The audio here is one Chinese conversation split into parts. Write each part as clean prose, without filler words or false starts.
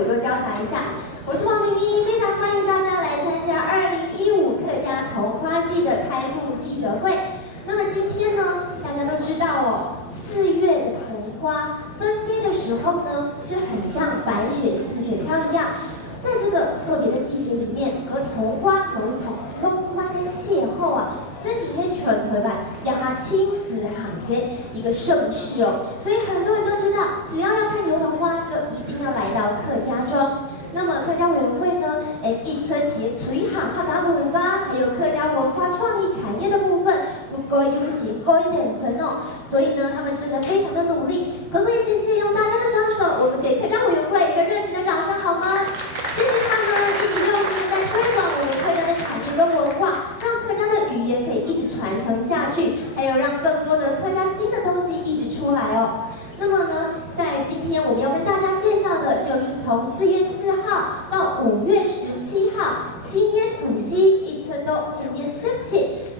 我都交杂一下。我是王明妮，非常欢迎大家来参加2015客家童花季的开幕记者会。那么今天呢，大家都知道哦，4月的桐花纷飞的时候呢，就很像白雪似雪飘一样。在这个特别的季节里面，和桐花有一场通花的邂逅啊，真的可以纯回来，让它亲子喊的一个盛事哦。所以很多人都知道，只要看油桐花，就一定要来到客家庄。那么客家委员会呢，一春节垂行客家文化，还有客家文化创意产业的部分，都该优先该点成哦。所以呢，他们真的非常的努力。可不可以先借用大家的双手，我们给客家委员会一个热情的掌声好吗？谢谢他们一直用心在推广我们客家的产业跟文化，让客家的语言可以一直传承下去，还有让更多的客家新的东西一直出来哦。那么呢，在今天我们要跟大家介绍的就是从4月4号到5月17号，新年除夕一直到5月17，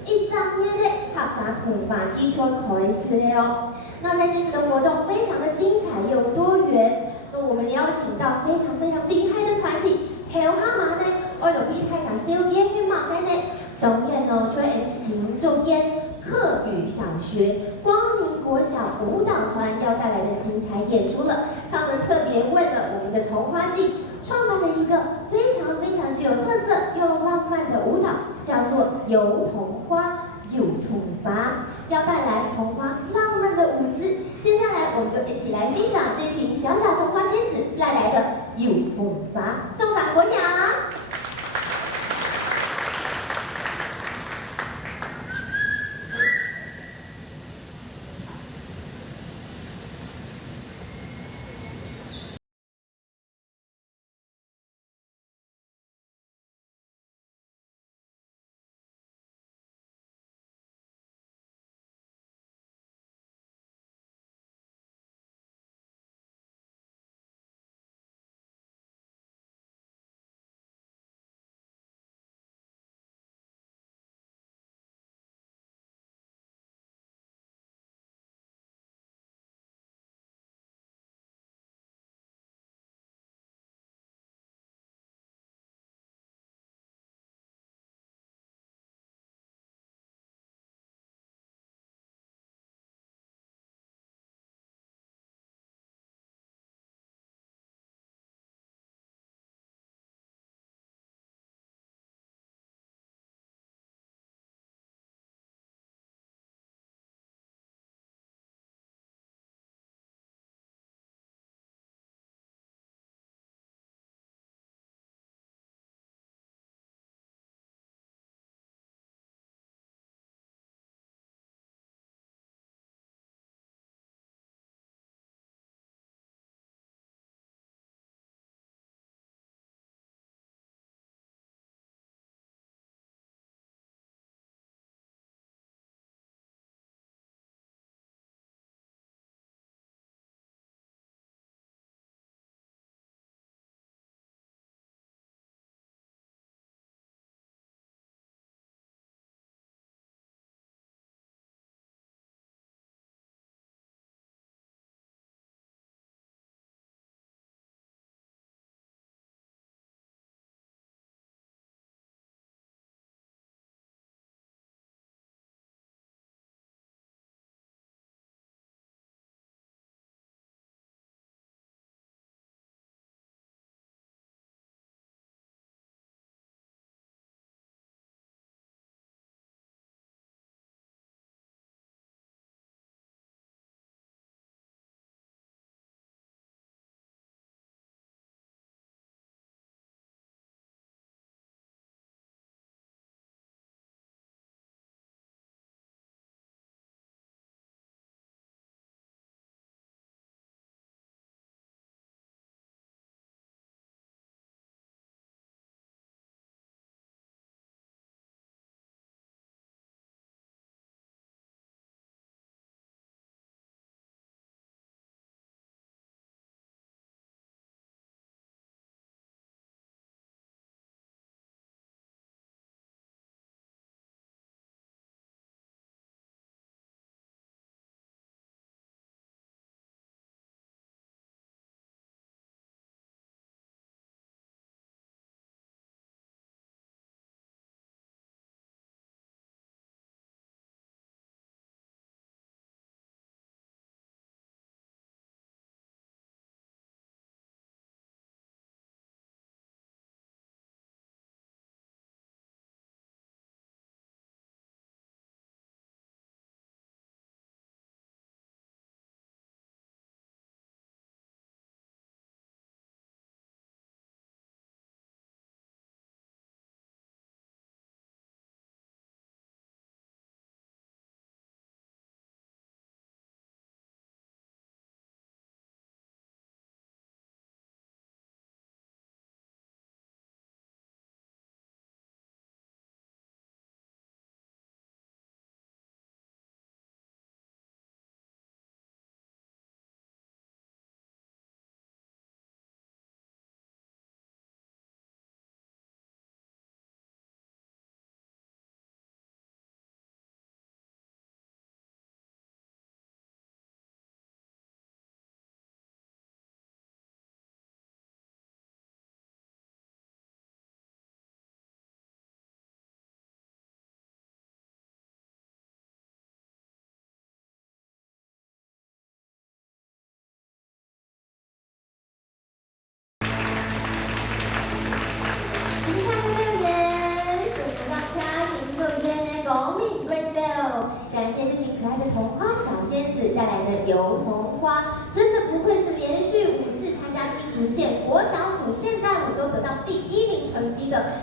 一整年的客家童话季就开始了哦。那在这次的活动非常的精彩又多元，那我们邀请到非常厉害的团体，还有他们呢，我有厉害的小编跟马来呢，当然呢，就行中间客语小学光明国小舞蹈团要带来的精彩演出了。他们特别为了我们的童花季，创办了一个非常具有特色又浪漫的舞蹈，叫做油桐花有桐拔，要带来桐花浪漫的舞姿。接下来我们就一起来欣赏这群小童花仙子带来的油桐拔，众赏国雅。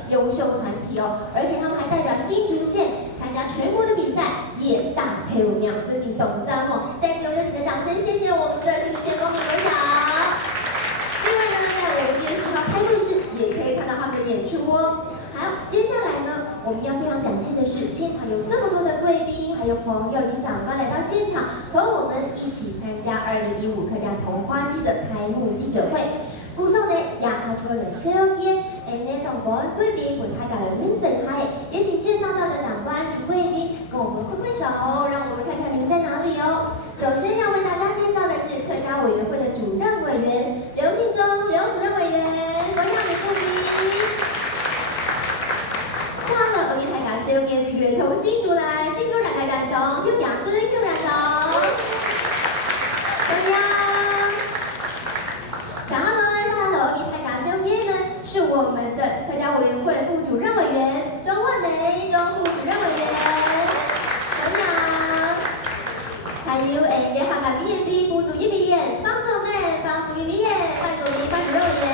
优秀团体哦，而且他们还代表新竹县参加全国的比赛，也大太有娘子你懂赞哦！再次用热情的掌声，谢谢我们的新竹县公民国小。另外呢，在我们今天10号开幕式也可以看到他们的演出哦。好，接下来呢，我们要非常感谢的是，现场有这么多的贵宾，还有朋友、经长官来到现场，和我们一起参加2015客家桐花季的开幕记者会。附送呢，也拍出了照片，那种各贵宾和大家的名字嗨，也请介绍到的长官及贵宾跟我们挥挥手，让我们看看您在哪里哦。首先要为大家介绍的是客家委员会的主任委员刘庆忠刘主任委员，荣耀的助理。他和我们台港照片是远从新竹来，新竹来台中，又表示又来中，荣耀。然后呢？是我们的客家委员会副主任委员钟惠梅，钟副主任委员，荣耀。还有给客家委员会副主任委员方仲妹，方主任委员，范国民范主任委员。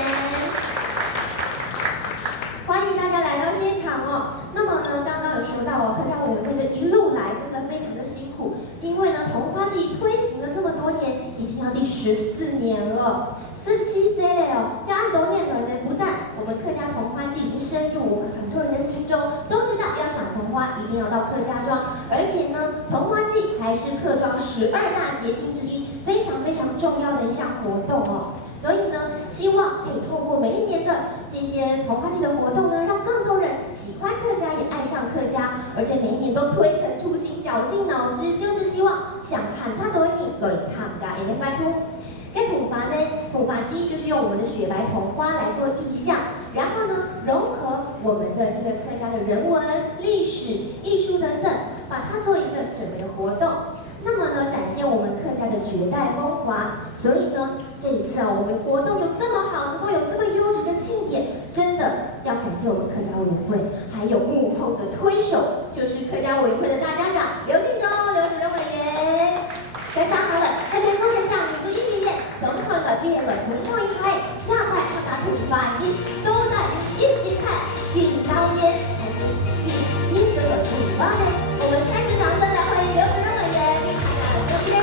欢迎大家来到现场哦。那么呢，刚刚有说到哦，客家委员会这一路来真的非常的辛苦，因为呢，桐花季推行了这么多年，已经要第14年了。14岁了哦，要按多年头呢，不但我们客家桐花季已经深入我们很多人的心中，都知道要赏桐花一定要到客家庄，而且呢，桐花季还是客庄12大节庆之一，非常非常重要的一项活动哦。所以呢，希望可以透过每一年的这些桐花季的活动呢，让更多人喜欢客家，也爱上客家，而且每一年都推陈出新，绞尽脑汁，就是希望想喊他多你来参加一个拜托。那普法呢？普法其实就是用我们的雪白桐花来做意象，然后呢，融合我们的这个客家的人文、历史、艺术等等，把它做一个整个的活动。那么呢，展现我们客家的绝代风华。所以呢，这一次啊，我们活动有这么好，能够有这么优质的庆典，真的要感谢我们客家委员会，还有幕后的推手，就是客家委员会的大家长刘庆忠刘主任委员。在上好了，在天空的上，民族音乐总和了变了同样一拍，亚快他打土发机都在一起看，顶高烟，还有民族的土发呢。我们开始掌声来欢迎刘主任委员，并台下的这边。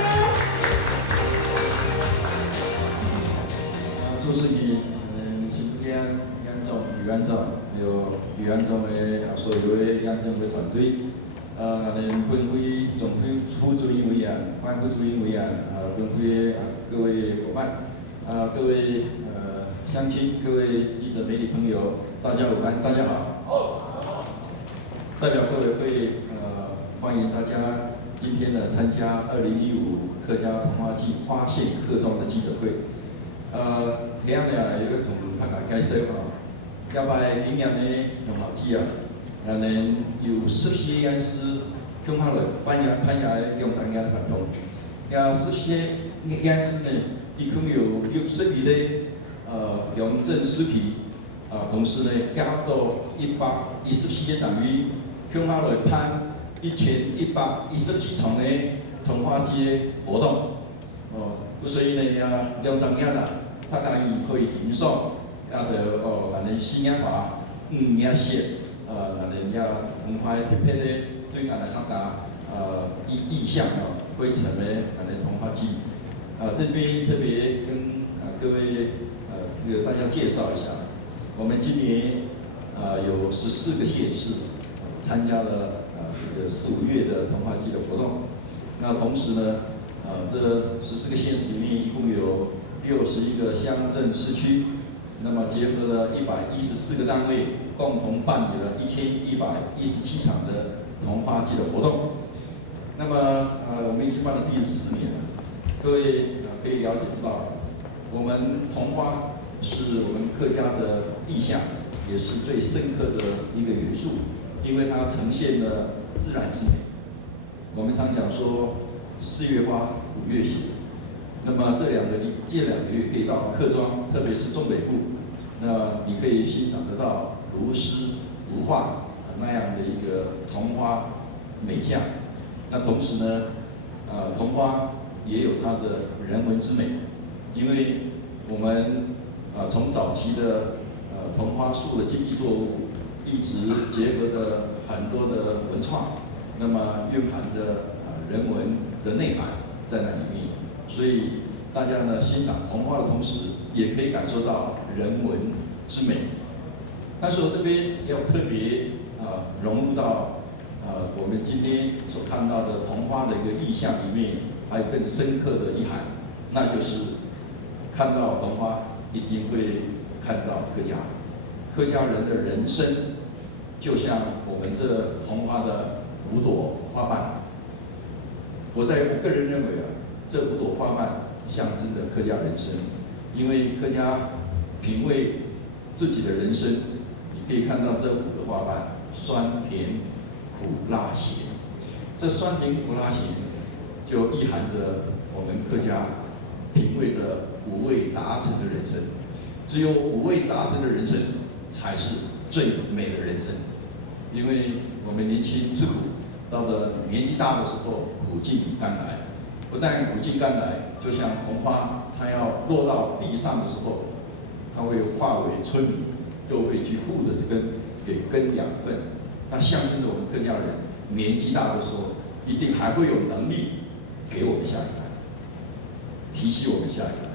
主持人，新竹县演总、余院长，还有余院长的所有的演政的团队。本会总会副主任委员、副主任委员，本会各位伙伴，各位乡亲、各位记者媒体朋友，大家午安，大家好。代表各委会，欢迎大家今天呢参加2015客家桐花季花县客庄的记者会。今日呢有个同大家介绍要拜今年的桐花季啊。有14个师恐怕来半夜用3个活动，14个师呢，一共有62个乡镇市区，同时呢，加到114个单位，恐怕来办1117场的桐花季的活动。所以呢，2张嘢啦，大家可以欣赏，4个花，5个线。人家桐花特别的对咱的客家意象非常的桐花季。这边特别跟各位这个大家介绍一下，我们今年有14个县市参加了这个4、5月的桐花季的活动。那同时呢，这14个县市里面一共有61个乡镇市区。那么结合了114个单位，共同办理了1117场的桐花季的活动。那么我们已经办了第14年了，各位可以了解到，我们桐花是我们客家的意象，也是最深刻的一个元素，因为它呈现了自然之美。我们常讲说4月花5月雪。那么这2个月可以到客庄，特别是中北部，那你可以欣赏得到如诗如画那样的一个桐花美象。那同时呢，桐花也有它的人文之美，因为我们从早期的桐花树的经济作物，一直结合了很多的文创，那么蕴含着人文的内涵在那里面，所以大家呢欣赏童话的同时，也可以感受到人文之美。但是我这边要特别融入到我们今天所看到的童话的一个意象里面，还有更深刻的意涵，那就是看到童话一定会看到客家，客家人的人生就像我们这童话的5朵花瓣。我个人认为这5朵花瓣象征着客家人生，因为客家品味自己的人生，你可以看到这5个花瓣：酸、甜、苦、辣、咸。这酸甜苦辣咸就意含着我们客家品味着5味杂陈的人生。只有5味杂陈的人生才是最美的人生，因为我们年轻吃苦，到了年纪大的时候，苦尽甘来。不但苦尽甘来，就像红花，它要落到地上的时候，它会化为春泥，又会去护着这根，给根养分。那象征着我们客家人年纪大的时候，一定还会有能力给我们下一代，提携我们下一代。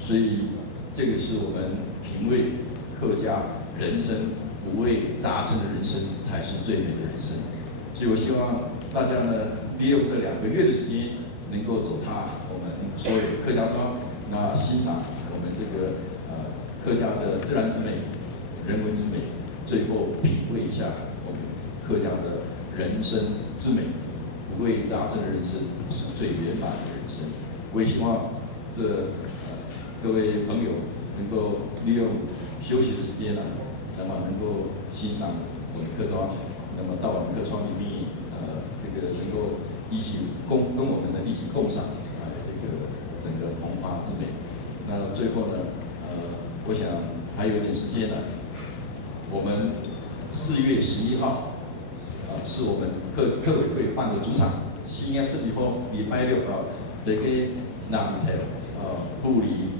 所以这个是我们品味客家人生5味杂陈的人生，才是最美的人生。所以我希望大家呢，利用这2个月的时间，能够走踏我们所有客家庄，那欣赏我们这个客家的自然之美、人文之美，最后品味一下我们客家的人生之美。5味杂陈的人生是最圆满的人生。我也希望各位朋友能够利用休息的时间那么能够欣赏我们客庄，那么到我们客庄里面，这个能够一起跟我们一起共赏这个整个童话之美。那最后呢，我想还有一点时间我们4月11号，是我们客委会办的主场，西安市里头礼拜6这个南头布里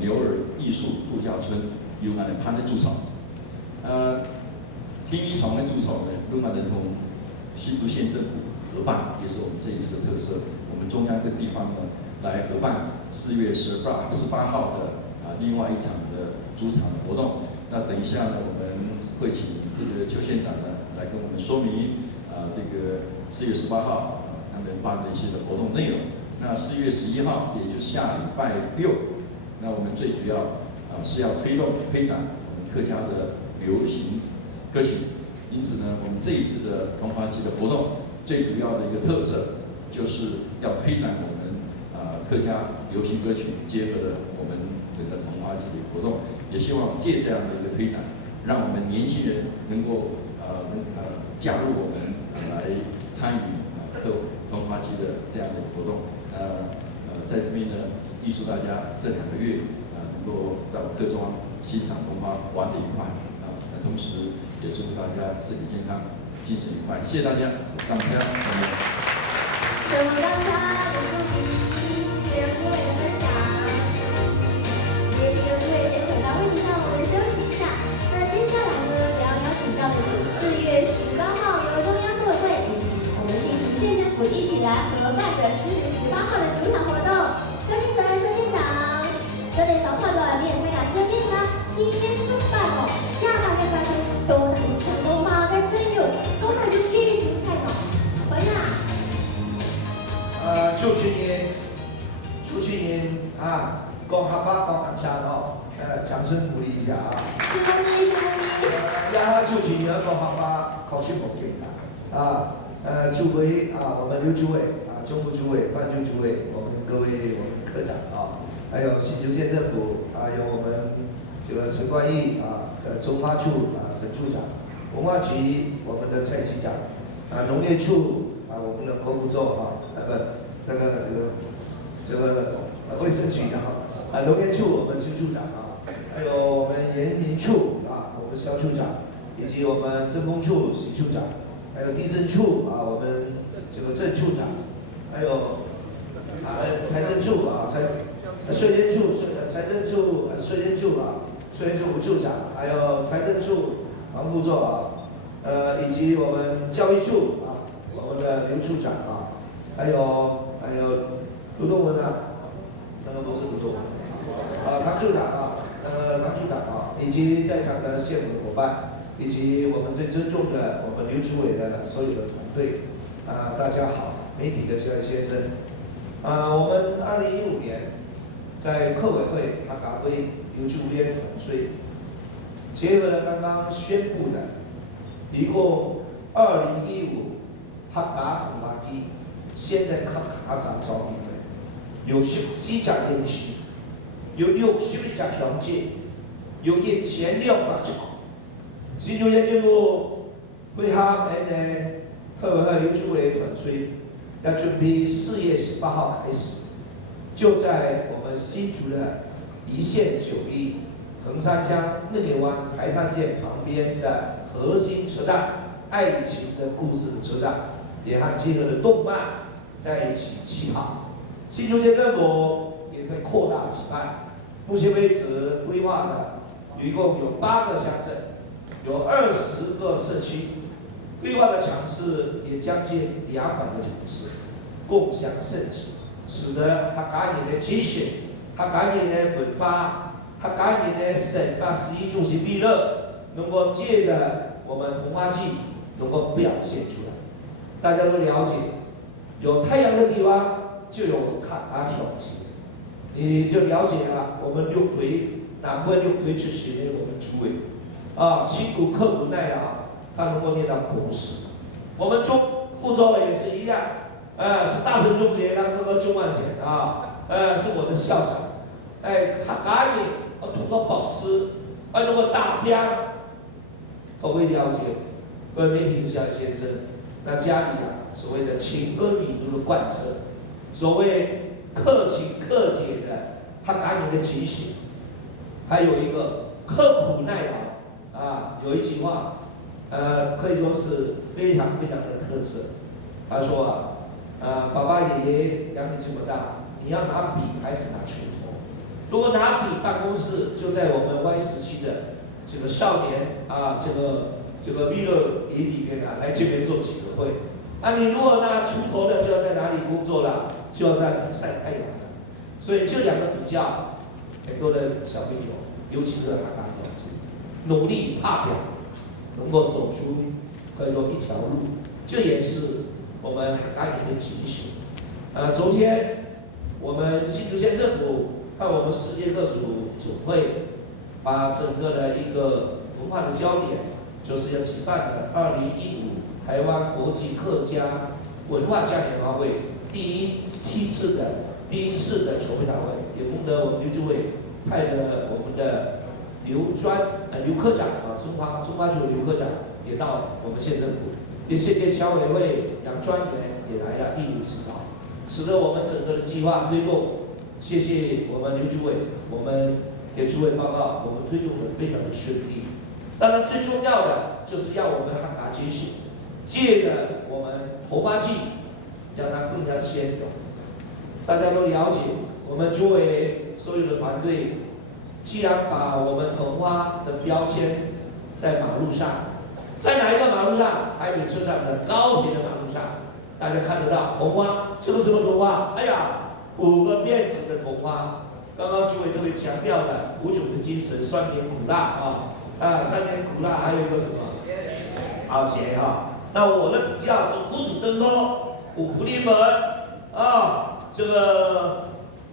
牛耳艺术度假村由我们潘的主场。第1场的主场呢，由我们同新竹县政府合办，也是我们这一次的特色。我们中央跟地方呢来合办4月18号的另外一场的主场的活动。那等一下呢，我们会请这个邱县长呢来跟我们说明这个4月18号他们办的一些的活动内容。那4月11号，也就是下礼拜6，那我们最主要是要推展我们客家的流行歌曲。因此呢，我们这一次的童话季的活动，最主要的一个特色，就是要推展我们客家流行歌曲，结合了我们整个童话季的活动。也希望借这样的一个推展，让我们年轻人能够加入我们来参与童话季的这样的活动。在这边呢，预祝大家这2个月能够在我们客庄欣赏童话，玩得愉快同时也祝大家身体健康，精神愉快。谢谢大家，感谢。谢谢大家的收听，谢谢各位的分享。也请各位先回到位置上，我们休息一下。那接下来呢，也要邀请到的是4月18号由中央客委会以及我们新竹县政府一起来合办的4月18号的主场活动。周金城周县长，这里小朋友面大家这边呢，新年书办要大家大家都能成功嘛，该真有，都能就可以精彩嘛。回来。祝去年讲合法讲南山掌声鼓励一下谢谢你，谢谢你。祝去年讲合法考试不给诸位我们刘主委中部主委、范局主委，我们各位我们科长还有新竹县政府有我们这个陈冠毅中发处陈处长，文化局我们的蔡局长农业处我们的国府处卫生局农业处我们区处长还有我们研民处我们肖处长，以及我们政风处徐处长，还有地震处我们这个郑处长，还有财政处税监处财政处吴处长，还有财政处王副座以及我们教育处我们的刘处长还有卢东文那个不是卢东文唐处长唐处长以及在场的县委伙伴，以及我们最尊重的我们刘主委的所有的团队大家好，媒体的先生我们2015年在客委会客家会刘主委团队，结合了刚刚宣布的，一共2015客家同胞季，现在客家长招聘会，有14家连续，有62家乡镇，有1200场。新竹县政府会和客委会刘主委团队要准备4月18号开始，就在我们新竹的一线91横山乡日莲湾台山街旁边的核心车站爱情的故事车站，也和结合的动漫在一起起跑。新竹县政府也在扩大举办，目前为止规划的一共有8个乡镇，有20个社区，规划的场次也将近200个场次，共襄盛举，使得客家人的精神、客家人的文化、客家人的生活食衣住行娱乐，能够借着我们同花季能够表现出来。大家都了解，有太阳的地方就有客家小吃，你就了解了。我们6队南部6队去学我们主委辛苦刻苦耐劳，他能够念到博士。我们副座委也是一样，是大成中学刚刚钟万贤是我的校长。客家人通过博士，通过达标，都会了解。各位媒体的先生，那家里所谓的情歌理论的贯彻，所谓克勤克俭的客家人的精神，还有一个刻苦耐劳有一句话可以说是非常非常的特色。他说爸爸爷爷养你这么大，你要拿笔还是拿锄头？如果拿笔，办公室就在我们 Y17的这个少年这个娱乐营里面来这边做记者会。你如果拿锄头的，就要在哪里工作了？就要在晒太阳了。所以这2个比较，很多的小朋友，尤其是客家孩子，努力踏表，能够走出可以说一条路，这也是我们客家人的精神。昨天我们新竹县政府和我们世界客属总会，把整个的一个文化的焦点，就是要举办的2015台湾国际客家文化嘉年华会第一次的筹备大会，也功得我们刘主委派了我们的刘科长中华组刘科长也到我们县政府，也谢谢侨委会杨专员也来了莅临指导，使得我们整个的计划推动。谢谢我们刘主委，我们给主委报告，我们推动的非常的顺利。当然最重要的就是要我们客家精神，借着我们红花季，让它更加鲜荣。大家都了解，我们主委所有的团队，既然把我们桐花的标签在马路上，在哪一个马路上？台北车站的高铁的马路上，大家看得到桐花，这个什么桐花？哎呀，5个面子的桐花。刚刚主委特别强调的苦酒的精神，酸甜苦辣酸甜苦辣，还有一个什么？咸那我的比较是五子登高，5福临门这个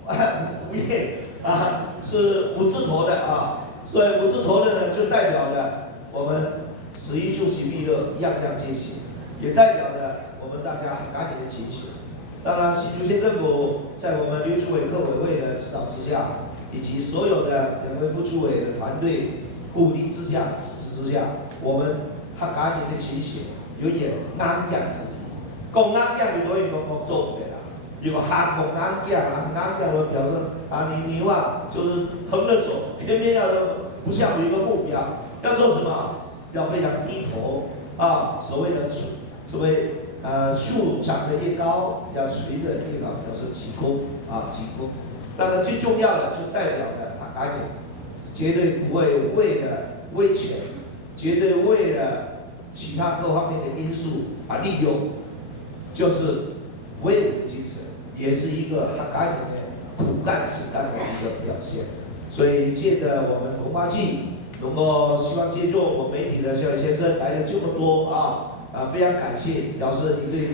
5叶是5字头的所以5字头的呢，就代表着我们食衣住行娱乐样样皆行，也代表着我们大家客家人的精神。当然，新竹县政府在我们刘主委客委会的指导之下，以及所有的2位副主委的团队鼓励之下、支持之下，我们客家人的精神有点安养之体。讲安养，你可以讲做不对啦。如果喊讲安养的表示你就是横着走，偏偏要不向有一个目标，要做什么？要非常低头所谓树长得越高，要垂得越高，表示鞠躬鞠躬。当然最重要的就代表了客家人绝对不会为了威权绝对为了其他各方面的因素利用，就是威武精神，也是一个很干的苦干实干的一个表现。所以借着我们同花季，能够希望借助我们媒体的小李先生来了这么多非常感谢表示你对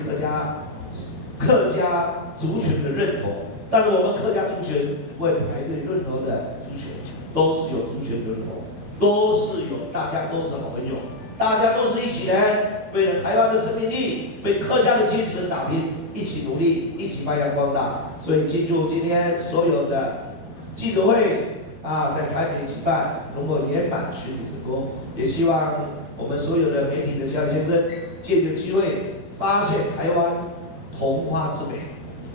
客家族群的认同。但是我们客家族群为排队认同的族群，都是有族群认同，大家都是好朋友，大家都是一起人，为了台湾的生命力，为客家的精神打拼，一起努力，一起发扬光大。所以记住今天所有的记者会在台北举办，能够圆满顺利成功。也希望我们所有的媒体的小李先生借着机会，发现台湾同花之美，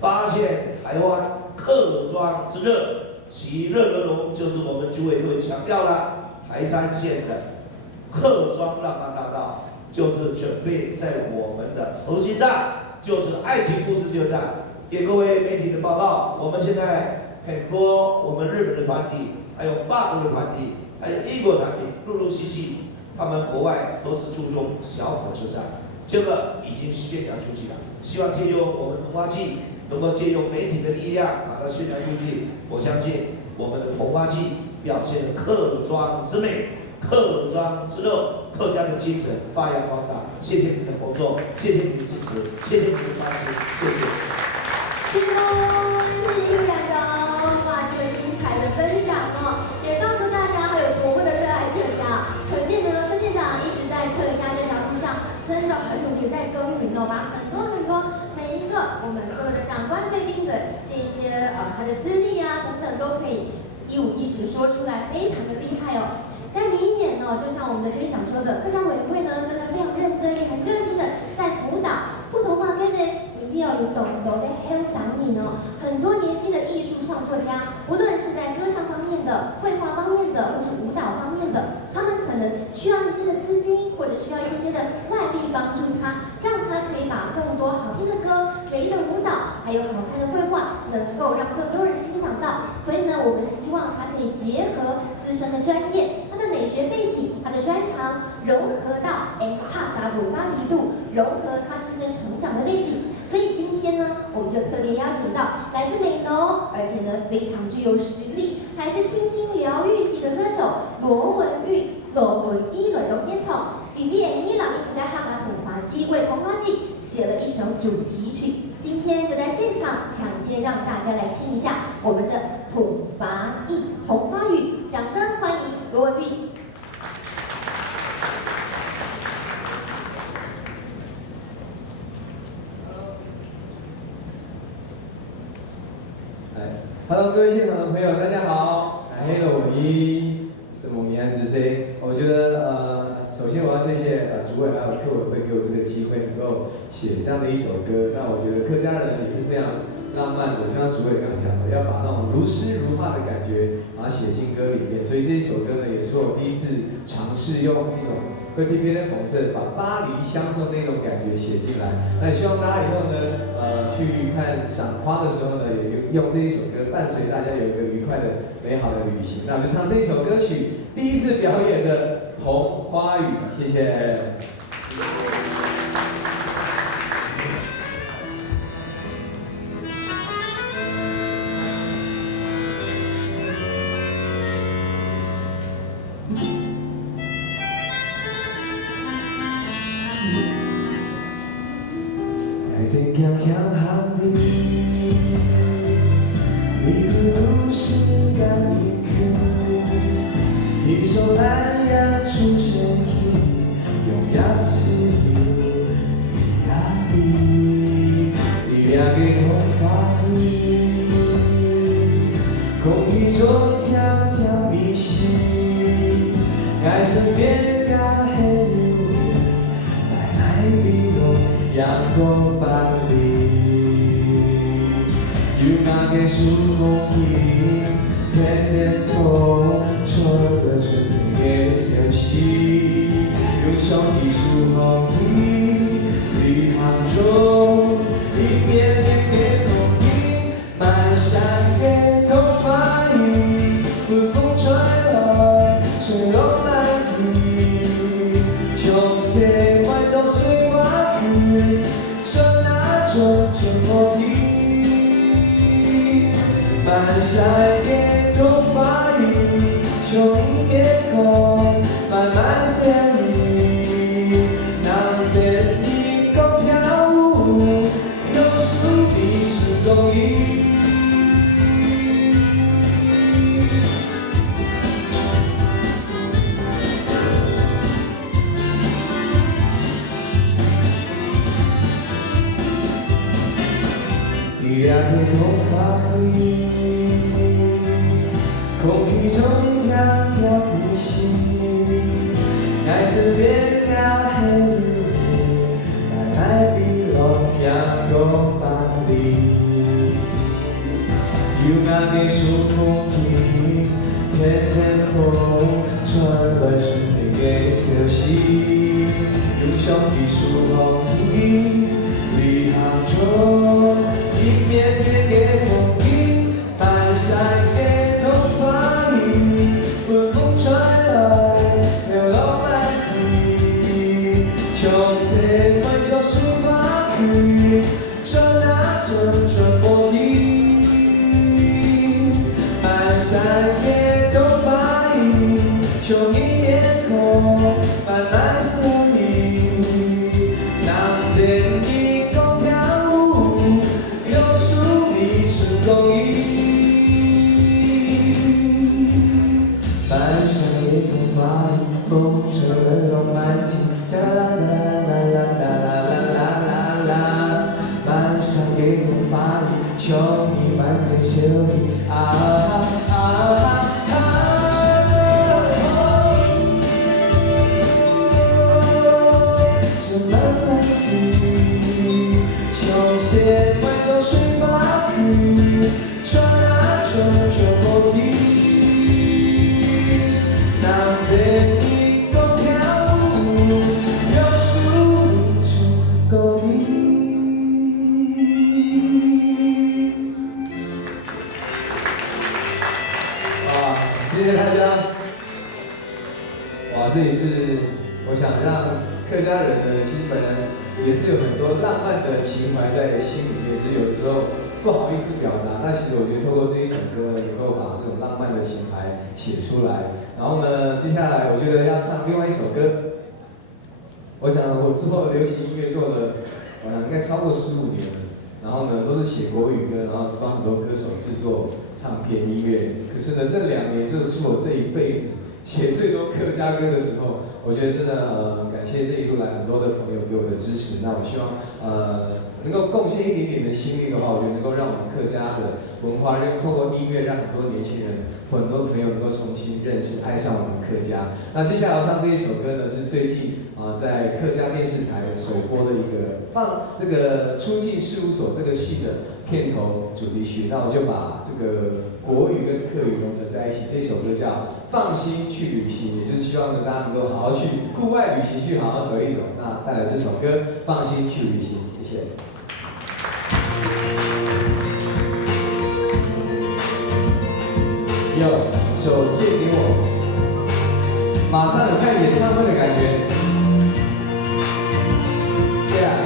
发现台湾客庄之热。其热融就是我们居委会强调了，台山县的客庄浪漫大道，就是准备在我们的核心站，就是爱情故事酒站。给各位媒体的报告，我们现在很多我们日本的团体，还有法国的团体，还有英国团体，陆陆续续，他们国外都是注重小火车站，这个已经宣扬出去了。希望借用我们同花季，能够借用媒体的力量把它宣传出去。我相信我们的同花季表现客庄之美，客庄之乐，客家的精神发扬光大。谢谢你的合作，谢谢你的支持，谢谢你的关注，谢谢。谢谢院长，这么精彩的分享也告诉大家还有多么的热爱客家。可见呢，分院长一直在客家这条路上真的很努力在耕耘把很多每一个我们所有的长官贵宾的这一些他的资历等等都可以一五一十说出来，非常的厉害但明年就像我们的学长说的，客家委员会呢真的非常认真也很热心的在辅导不同方面的一定要有懂得很赏你很多年轻的艺术创作家，无论是在歌唱方面的、绘画方面的，或是舞蹈方面的，他们可能需要一些的资金，或者需要一些的外力帮助他，让他可以把更多好听的歌、美丽的舞蹈，还有好看的绘画，能够让更多人欣赏到。所以呢，我们希望他可以结合自身的专业、他的美学背景、他的专长，融合到哈达鲁巴厘度，融合他自身成长的背景。所以今天呢，我们就特别邀请到来自美浓，而且呢非常具有实力，还是清新疗愈系的歌手罗文玉、罗文一的容烟草，里面伊朗一在哈达同花季为同花季写了一首主题曲。今天就在现场抢先让大家来听一下我们的同花艺红花语，掌声欢迎罗文玉。Hello， 各位现场的朋友，大家好。Hello， 我是蒙安之 C。我觉得首先我要谢谢主委还有客委会给我这个机会，能够写这样的一首歌。那我觉得客家人也是非常浪漫的，就像主委刚刚讲的，要把那种如诗如画的感觉，把它写进歌里面。所以这一首歌呢，也是我第一次尝试用一种会特别的讽刺，把巴黎相送那种感觉写进来。那也希望大家以后呢，去看赏花的时候呢，也用这一首歌伴随大家有一个愉快的、美好的旅行。那我就唱这一首歌曲，第一次表演的《红花雨》，谢谢。强强喊你，你的故事感一刻，一首蓝芽出声音，用牙齿一压抑，你俩给童话里，空气中条条迷信，爱身边的黑路，来来比动阳光般。有那个树风景，天天风吹了春天的香气，用手艺术好听，旅行中一遍遍的风景，满山的童话雨，微风吹来，吹落来自雄鹰面孔慢慢显影，那边一共跳舞，有数彼此共赢。夜的空气，空气中跳跳迷信，爱是变了黑夜，奶奶比落阳光般里，有那个树空气，天空传来春天的消息，用上的树空气，离行中。一片片的风景，满山的童话里，春风传来流浪满地，从谁换作出发去，转啊转转波堤，满山的童话里，从你面孔慢慢显影，那边一共跳舞。共赢，半山夜空发影，风车儿龙满天，啦啦啦啦啦啦啦啦啦，半山夜空发影，雄鹰满天笑意，啊啊啊！这慢慢地，从线外走水发去。转啊转转波堤，南北一共跳舞，有数一种勾引。哇，谢谢大家！哇，这里是我想让客家人呢，其实本来也是有很多浪漫的情怀在心里面，只是有的时候不好意思表达。那其实我觉得透过这一首歌，能够把这种浪漫的情怀写出来。然后呢，接下来我觉得要唱另外一首歌。我想我之后流行音乐做了，我想应该超过15年了。然后呢，都是写国语歌，然后帮很多歌手制作唱片音乐。可是呢，这2年就是我这一辈子写最多客家歌的时候。我觉得真的感谢这一路来很多的朋友给我的支持。那我希望能够贡献一点点的心力的话，我觉得能够让我们客家的文化，透过音乐让很多年轻人、很多朋友能够重新认识、爱上我们客家。那接下来要唱这一首歌呢，是最近在客家电视台首播的一个放这个出境事务所这个戏的片头主题曲。那我就把这个国语跟客语融合在一起。这首歌叫《放心去旅行》，也就是希望呢大家能够好好去户外旅行，去好好走一走。那带来这首歌《放心去旅行》，谢谢。有手借给我，马上有看演唱会的感觉。Yeah。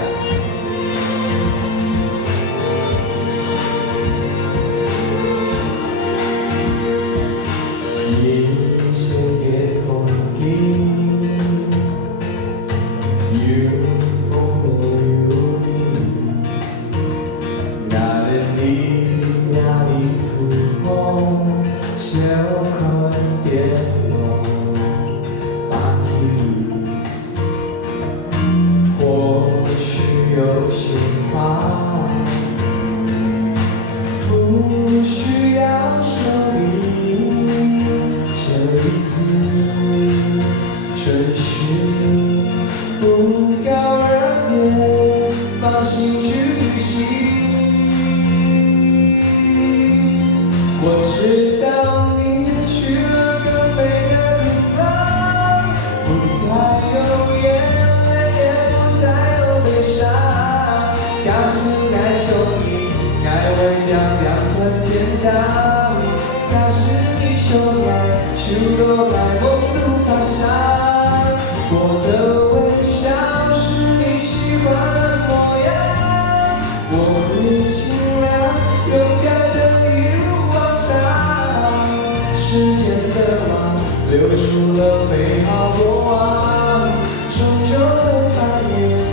时间的网。留住了美好过往，终究会发现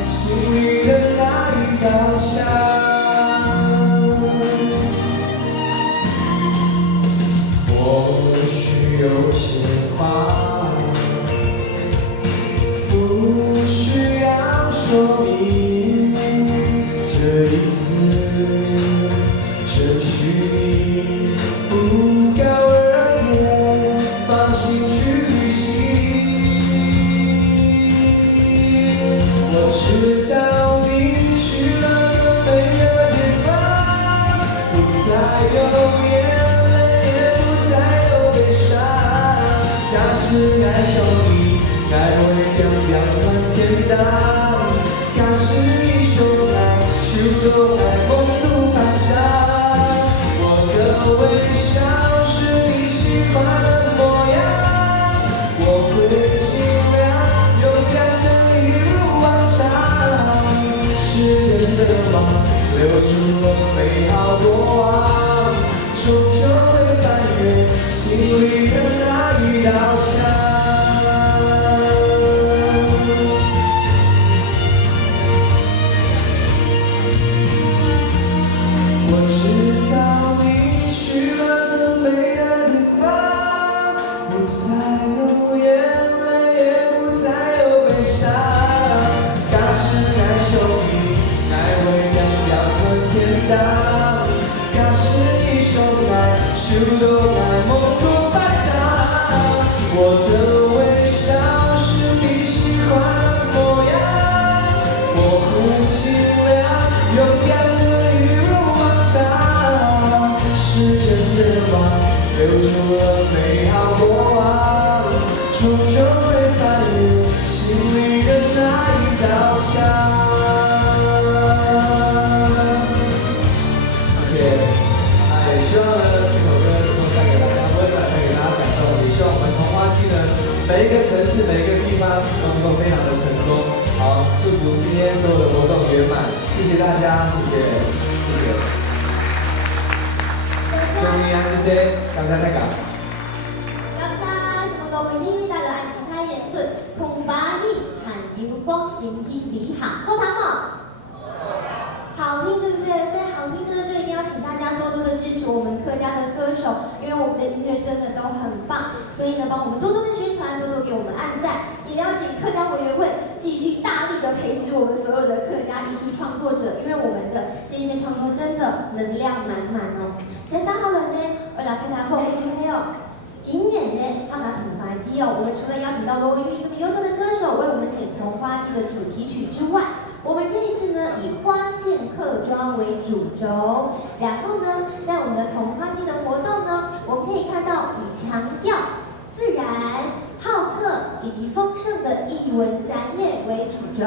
心里的那一道墙。或许有些话不需要说明，这一次争取你不告而别，放心去旅行。我知道你去了美的地方，不再有眼泪，也不再有悲伤。假使爱上你，爱会凉凉暖天堂。假使你相爱，手都爱梦都发香。我的微笑是你喜欢的模样，我会尽量勇敢的一如往常。时间的网留住了美好过往，终究会翻越心里的那一道墙。我知道你去了更美的地方，不再有眼泪，也不再有悲伤。假使爱上你，爱会凉凉和天堂。假使你相爱，手都爱梦都发香。我的微笑是你喜欢的模样，我会尽量勇敢的一如往常。时间的网留住了美好过往，终究会翻越心里的那一道墙。谢谢，也希望呢这首歌能够带给大家温暖，带给大家感动。也希望我们桐花期呢每一个城市每一个地方都能够非常的成功。好，祝福今天所有的活动圆满，谢谢大家，谢谢，谢谢。祝你安之些，感謝大家。感謝什麼為你帶來精彩演出，同八億和陽光天地禮行，好聽嗎？好聽，對不對？所以好聽呢，就一定要請大家多多的支持我們客家的歌手，因為我們的音樂真的都很棒，所以呢，幫我們多多的宣傳，多多給我們按讚，也邀請客家委員會繼續大力的培植我們所有的客家藝術創作者，因為我們的這些創作真的能量滿滿哦。第三好人呢，為了客家後面就還有今年呢，他把桐花季哦，我們除了邀請到羅文玉這麼優秀的歌手為我們寫桐花季的主題曲之外，我們這一次呢，以花線客莊為主軸，然後呢，在我們的桐花季的活動呢，我們可以看到以強調自然、好客以及豐盛的藝文展演為主軸。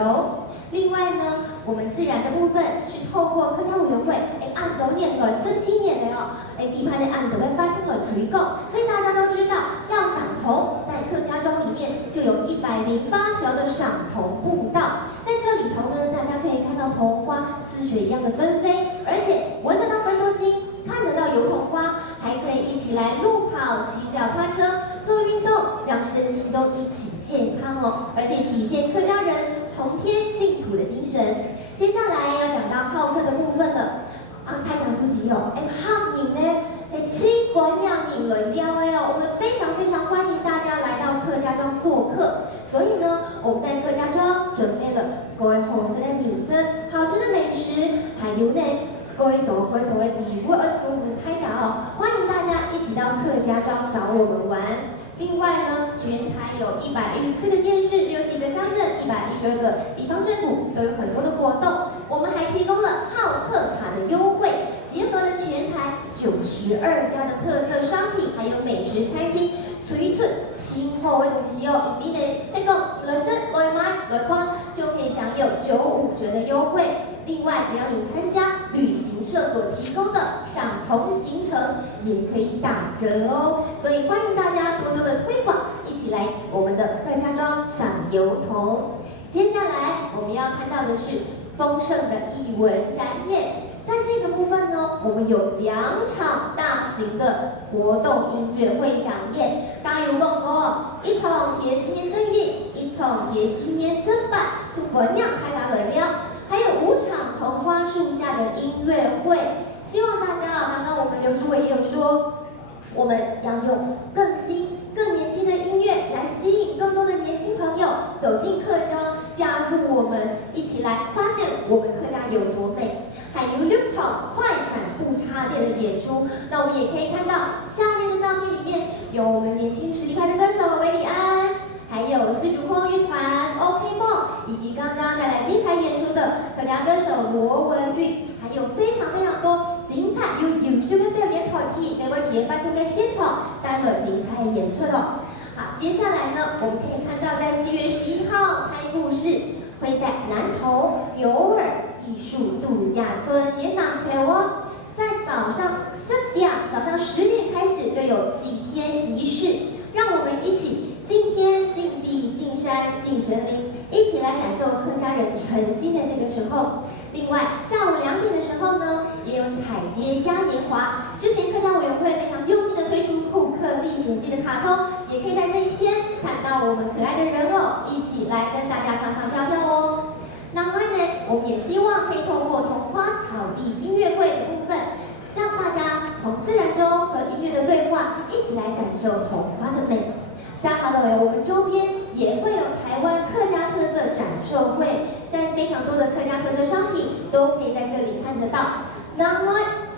另外呢，我們自然的部分是透過客家委員會按9年來17年的哦，地盤的按都會發生了推廣，所以大家都知道，要賞桐，在客家莊裡面就有108條的賞桐步道，在這裡頭呢，大家可以看到桐花似雪一樣的紛飛，而且聞得到芬多精，看得到油桐花，還可以一起來路跑、騎腳踏車、做運動，讓身心都一起健康哦，而且體現客家人從天淨土的精神。接下來要講到好客的部分了，太陽自己哦，客人呢，七管養人輪調哦，我們非常非常歡迎大家來到客家莊做客。所以呢，我們在客家莊準備了各位好吃的米生、好吃的美食，還有呢各位多的禮物25開打哦，歡迎大家一起到客家莊找我們玩。另外呢，全台有114個縣市、60個鄉鎮、112個地方政府都有很多的活動。我們還提供了好客卡的優惠，結合了全台92家的特色商品，還有美食餐廳，推出新貨的東西哦。你得來ซื้來買來看，就可以享有95折的優惠。另外，只要你參加旅行社所提供的賞桐行程，也可以打折哦。所以歡迎大家多多的推廣，一起來我們的客家莊賞油桐。接下來我們要看到的是豐盛的藝文展演。在這個部分呢，我們有2場大型的活動音樂會饗宴。剛剛有講過，一场贴新年盛宴，一场贴新年盛饭，ทุกคน要开打尾了，还有5场桐花树下的音乐会。希望大家刚刚我们刘主委也有说，我们要用更新、更年轻的音乐来吸引更多的年轻朋友走进客家，加入我们，一起来发现我们客家有多美。还有6场快闪不插电的演出，那我们也可以看到下面的照片里面有我们年轻实力派的歌手韦礼安，还有丝竹风乐团 OK 梦，以及刚刚带来精彩演出的客家歌手罗文玉，还有非常多精彩又优秀的表演团体，能够体验拜托跟现场带来精彩演出的。好，接下来呢，我们可以看到在4月11号开幕式会在南投有耳艺术度假村接囊台湾，在早上10点开始就有祭天仪式，让我们一起敬天、敬地、敬山、敬神灵，一起来感受客家人诚心的这个时候。另外，下午2点的时候呢，也有彩街嘉年华。之前客家委员会非常用心的推出《库克历险记》的卡通，也可以在这一天看到我们可爱的人偶，一起来跟大家唱唱跳跳哦。另外呢，我们也希望可以透过桐花草地音乐会的部分，让大家从自然中和音乐的对话，一起来感受桐花的美。3号的我们周边也会有台湾客家特色展售会，在非常多的客家特色商品都可以在这里看得到。那么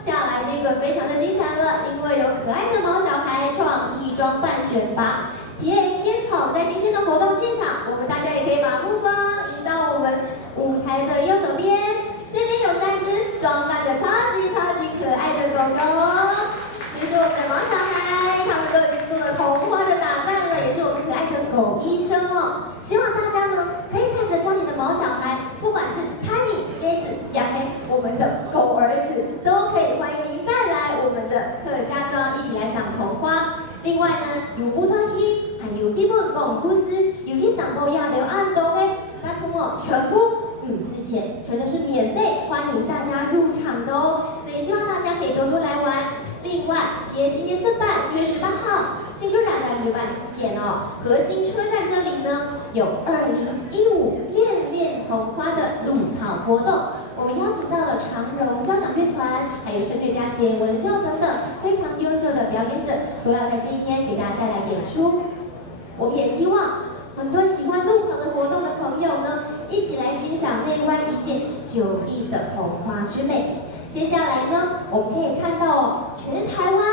下来这个非常的精彩了，因为有可爱的毛小孩创意装扮选拔。天草在今天的活动现场，我们大家也可以把目光移到我们舞台的右手边，这边有3只装扮的超级可爱的狗狗哦，这是我们的毛小孩，他们都已经做了童话的打扮了，也是我们可爱的狗医生哦。希望大家呢可以带着家里的毛小孩，不管是Tiny、蝎子、亚黑，我们的狗儿子都可以欢迎您带来我们的客家庄，一起来赏童花。另外呢，有舞团体，还有基本讲故事，有些上播呀都按到的，那通过全部之前全都是免费，欢迎大家入场的哦。所以希望大家可以多来玩。另外，也新年盛办4月18号，新竹南来旅办线哦，核心车站这里呢有2015练红花的路跑活动。我们邀请到了长荣交响乐团，还有声乐家简文秀等等非常优秀的表演者，都要在这一天给大家带来演出。我们也希望很多喜欢路跑的活动的朋友呢，一起来欣赏内湾一线9亿的桐花之美。接下来呢，我们可以看到哦，全台湾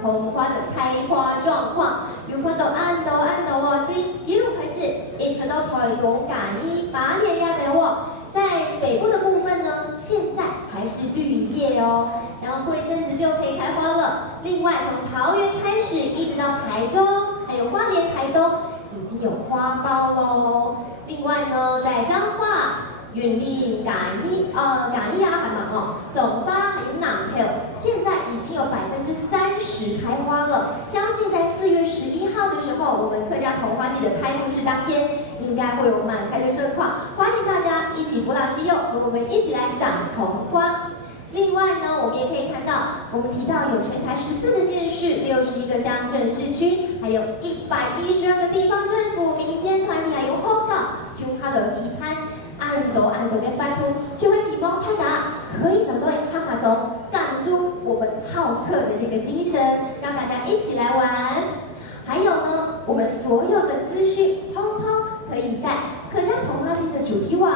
桐花的开花状况，有看到按到哦，对，一路开始，一直到台东嘉义八年呀的哦。在北部的部分呢，现在还是绿叶哦，然后过一阵子就可以开花了。另外，从桃园开始一直到台中，还有花莲、台东，已经有花苞喽。另外呢，在彰化、云林、嘉义啊，还蛮哦，总发还有南投，现在已经有30%开花了。相信在4月11号的时候，我们客家桐花季的开幕式当天，应该会有满开的盛况，欢迎大家一起扶老携幼，和我们一起来赏桐花。另外呢，我们也可以看到，我们提到有全台14个县市、61个乡镇市区，还有112个地方政府、民间团体，还有报告，就他的批判，按都跟拜托，就会希望大家可以能够哈卡中感出我们好客的这个精神，让大家一起来玩。还有呢，我们所有的资讯通通可以在客家桐花季的主题网，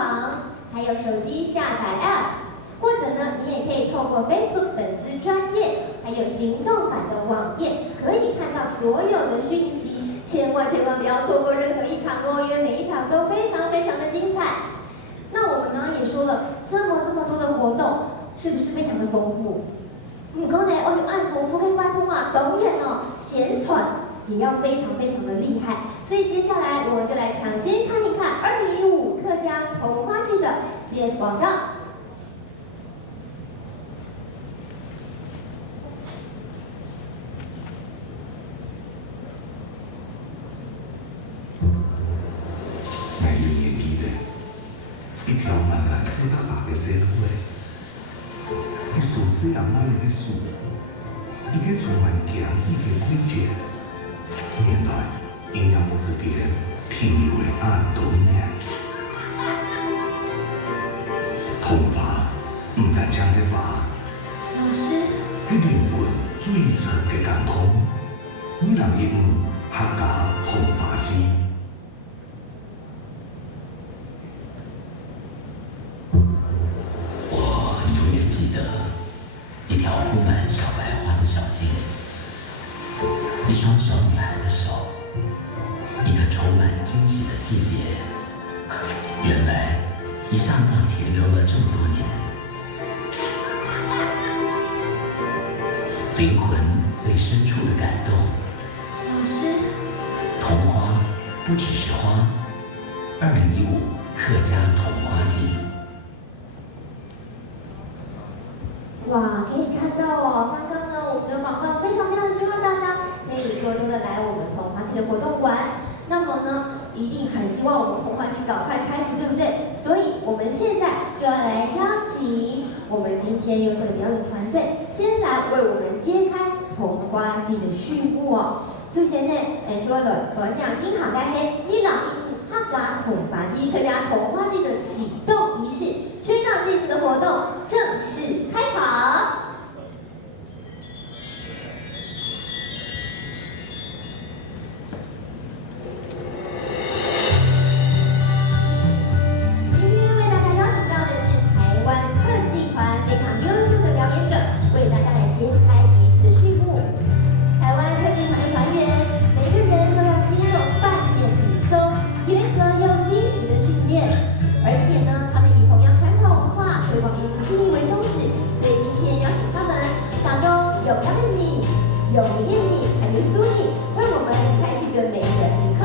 还有手机下载 App， 或者呢，你也可以透过 Facebook 粉丝专页，还有行动版的网页，可以看到所有的讯息。千万不要错过任何一场哦，因为每一场都非常的精彩。那我们刚刚也说了，这么多的活动，是不是非常的丰富？刚才按丰富跟拜托啊，导演哦，宣传也要非常的厉害。所以接下来我们就来抢先看一看2015客家桐花季的节目广告。一条慢慢塞得下的山路嘞，你熟悉也爱的树，一个充满强气的季节，年来营养。字边，品以为暗斗眼。同花唔但将的花，老师，喺灵魂最侧嘅感通，你能应客家同花枝。我永远记得一条铺满小白花的小径，一双小女孩的手，一个充满惊喜的季节。原来一刹那停留了这么多年，灵魂最深处的感动。老师，童花不只是花，2015客家童花季。哇，可以看到哦，刚刚呢，我们的广告非常希望大家可以多多的来我们童花季的活动馆。那么呢，一定很希望我们童话季赶快开始，对不对？所以我们现在就要来邀请我们今天优秀的表演团队，先来为我们揭开童话季的序幕哦。首先呢，说的两金行街黑，呢兩客家童話季客家童話季的啟動儀式，宣讓這次的活動正式開跑。有燕妮，还有苏妮，为我们开启这美的一刻。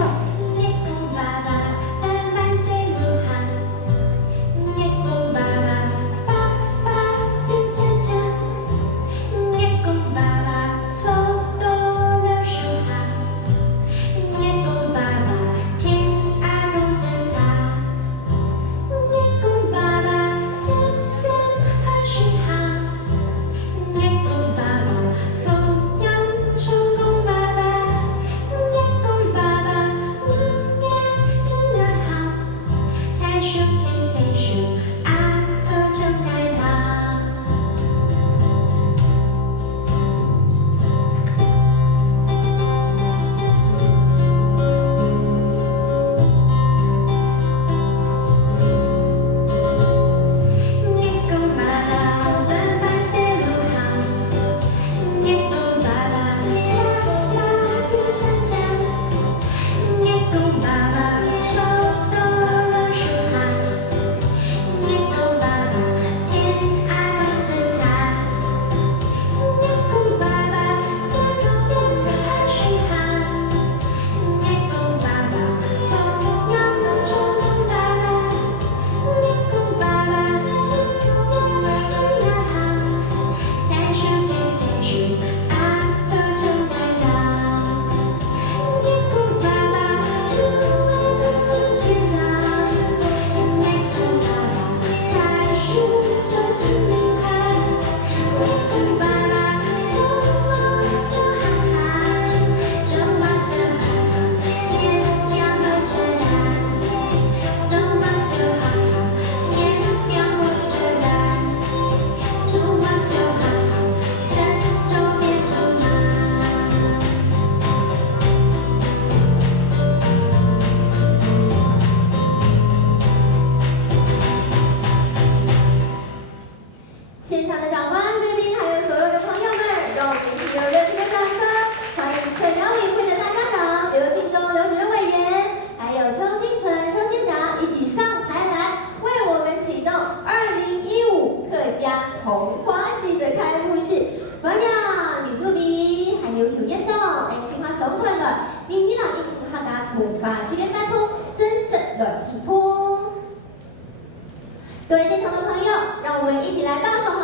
现场的长官、贵宾，还有所有的朋友们，让我们一起用热情的掌声，欢迎客家委员会的大家长刘庆忠、刘主任委员，还有邱金纯、邱县长一起上台来，为我们启动2015客家童花季的开幕式。欢迎女助理，还有有演长，菊花手段的，因你啦因客家童花季的开通，真正的体通。各位现场的朋友，让我们一起来到手。